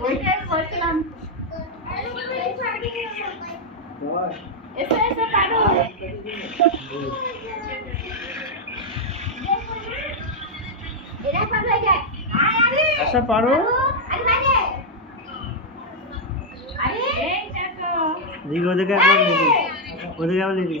ওইটাই বলছিলাম এসে এসে পারো আচ্ছা পারো দিকে ওদিকে একবার লিখি ওদিকে আবার লিখি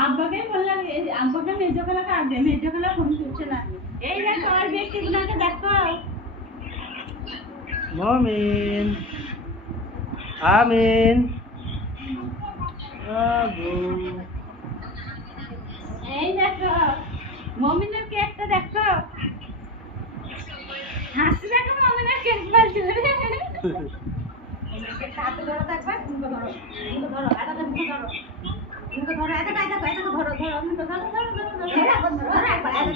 আব্বাকে বললাম আব্বাকে মেজো খেলা কাটবে মেজো খেলা ফোন তুলছে না এই দেখো আর ব্যক্তিগুলোকে দেখো মমিন আমিন আবু এই দেখো মমিনের কেকটা দেখো হাসি দেখো মমিনের কেক বাজবে হাতে ধরো দেখবা মুখে ধরো এটা মুখে ধরো মুখে ধরো এটা ধরো মুখে ধরো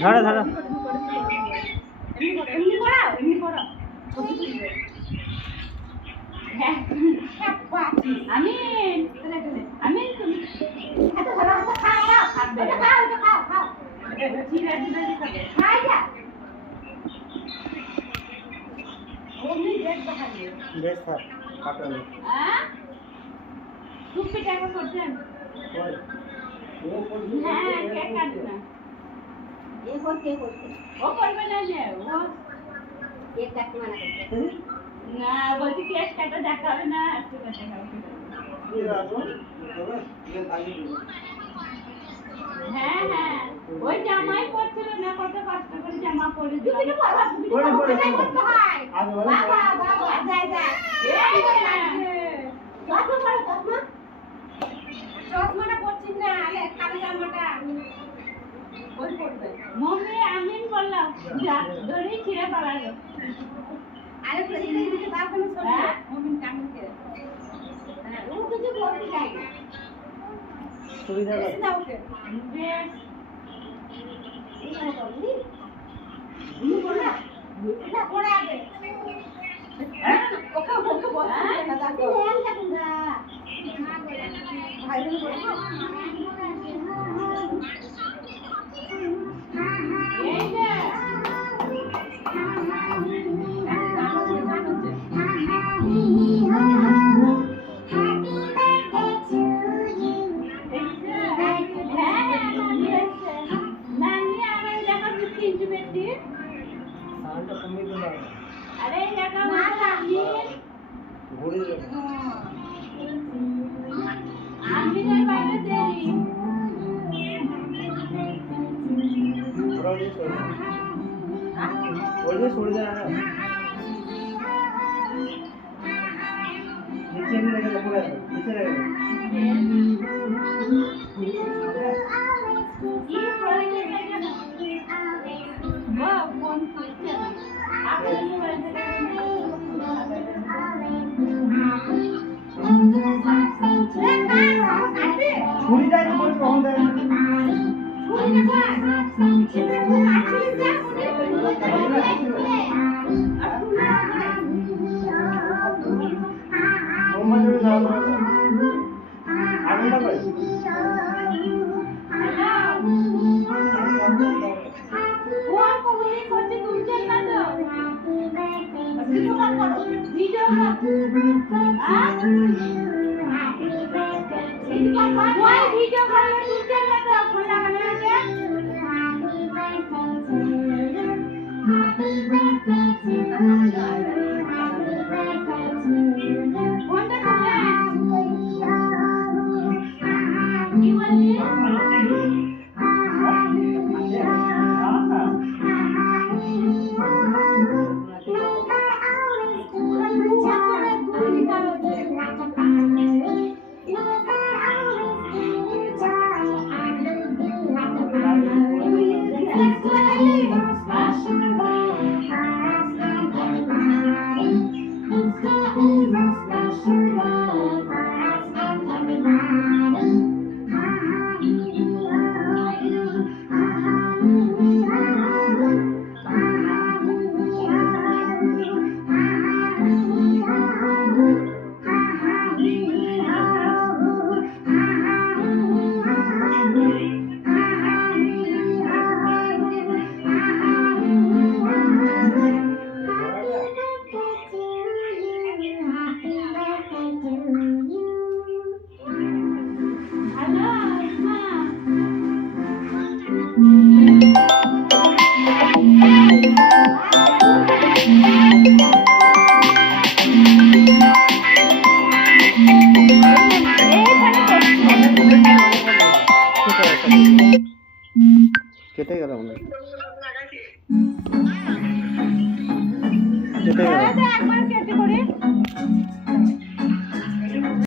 ধরো ধরো এমনি করো হ্যাঁ আমি তুমি এত ভালো খাও খাবে খাও জিরা খাবে খাই যা এমনি দেখ দেখাবে বেশ থাক কাটালো টুপি টাকা করছেন হ্যাঁ কেক কাটবে না ও করবে না যে ও কেক কাটতে মানা করছে না বলছি কেক কাটা দেখাবে না একটু হ্যাঁ হ্যাঁ ওই জামাই পরছিল না কত কষ্ট করে জামা পরে করতে হয় বাবা বাবা যাই যা চশমাটা পরছিস না আলে কালো জামাটা ওই পরবে মম্মি আমিন বললাম যা দড়ি ছিঁড়ে পালালো আরে প্রেসিডেন্টকে দাও কোনো ছবি মমিন কামিনকে হ্যাঁ ও কিছু বলতে চাই না সুবিধা দাও ওকে বেশ তুমি বলা এটা পড়ে আগে হ্যাঁ ওকে ওকে বল না দাও ধ্যান রাখুন না ভাই বোন বলো এই যে अरे आम्ही नाही पाहिजे तरी छोड़ दे नीचे नहीं लगेगा पूरा नीचे लगेगा ये पढ़ने लगेगा ना वो फोन करते हैं आप नहीं पढ़ते छुरी जाए तो बोल कौन दे छुरी ना इधर को आखिर जा मोहम्मद जाओ आगे ना भाई फोन को बोली कोची तुम चलना तो वीडियो कॉल करो वीडियो कॉल वीडियो कॉल में तुम चलना तो फोन लगाना है फोन तो কেমন লাগে?